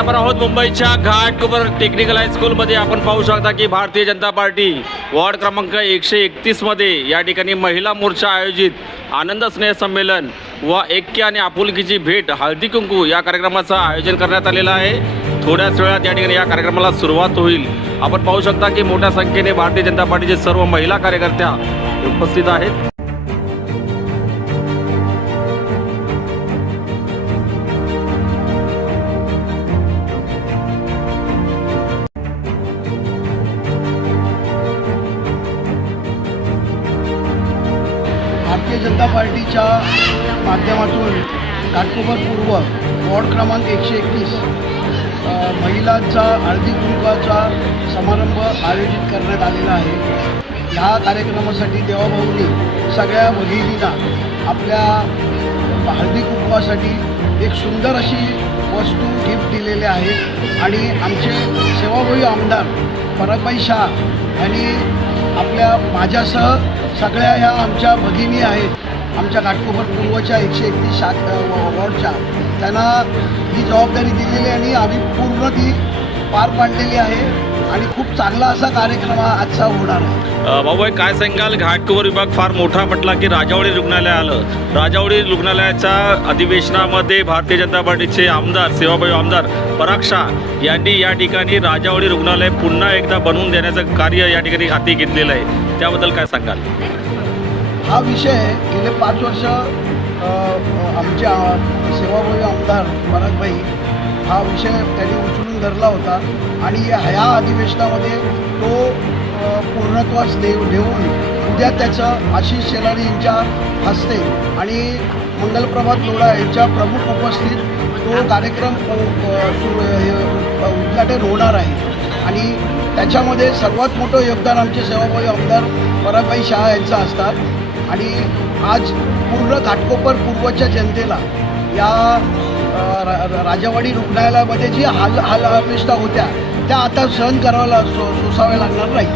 आपण आहोत मुंबईच्या घाटकोपर टेक्निकल हायस्कूलमध्ये. आपण पाहू शकता की भारतीय जनता पार्टी वॉर्ड क्रमांक 131 मध्ये या ठिकाणी महिला मोर्चा आयोजित आनंद स्नेह संमेलन व ऐक्य आणि आपुलकीची भेट हळदी कुंकू या कार्यक्रमाचं आयोजन करण्यात आलेलं आहे. थोड्याच वेळात या ठिकाणी या कार्यक्रमाला सुरुवात होईल. आपण पाहू शकता की मोठ्या संख्येने भारतीय जनता पार्टीचे सर्व महिला कार्यकर्त्या उपस्थित आहेत. भारतीय जनता पार्टीच्या माध्यमातून घाटकोपर पूर्व वॉर्ड क्रमांक 131 महिलांचा हळदी कुंकवाचा समारंभ आयोजित करण्यात आलेला आहे. ह्या कार्यक्रमासाठी देवाभाऊंनी सगळ्या भगिनींना आपल्या हळदी कुंकवासाठी एक सुंदर अशी वस्तू गिफ्ट दिलेले आहे. आणि आमचे सेवाभावी आमदार परागबाई शाह आणि आपल्या माझ्यासह सगळ्या ह्या आमच्या भगिनी आहेत आमच्या घाटकोपर पूर्वच्या 131 वॉर्डच्या. त्यांना ही जबाबदारी दिलेली आहे आणि आम्ही पूर्ण ती पार पाडलेली आहे आणि खूप चांगला असा कार्यक्रम हा आजचा होणार आहे. भाऊ काय सांगाल, घाटकोपर विभाग फार मोठा म्हटला की राजावडी रुग्णालय आलं. राजावडी रुग्णालयाच्या अधिवेशनामध्ये भारतीय जनता पार्टीचे आमदार सेवाभावी आमदार पराग शाह यांनी या ठिकाणी राजावडी रुग्णालय पुन्हा एकदा बनवून देण्याचं कार्य या ठिकाणी हाती घेतलेलं आहे. त्याबद्दल काय सांगाल? हा विषय गेले 5 वर्ष आमच्या सेवाभावी आमदार परागबाई हा विषय त्यांनी उचलून धरला होता आणि ह्या अधिवेशनामध्ये तो पूर्णत्वास देऊन उद्या त्याचं आशिष शेलारी यांच्या हस्ते आणि मंगलप्रभात लोढा यांच्या प्रमुख उपस्थित तो कार्यक्रम उद्घाटन होणार आहे. आणि त्याच्यामध्ये सर्वात मोठं योगदान आमचे सेवाभावी आमदार परागबाई शाह यांचं असतात. आणि आज पूर्ण घाटकोपर पूर्वच्या जनतेला या राजावाडी रुग्णालयामध्ये जी हाल अपेष्टा होत्या त्या आता सहन कराव्या सोसाव्या लागणार नाही.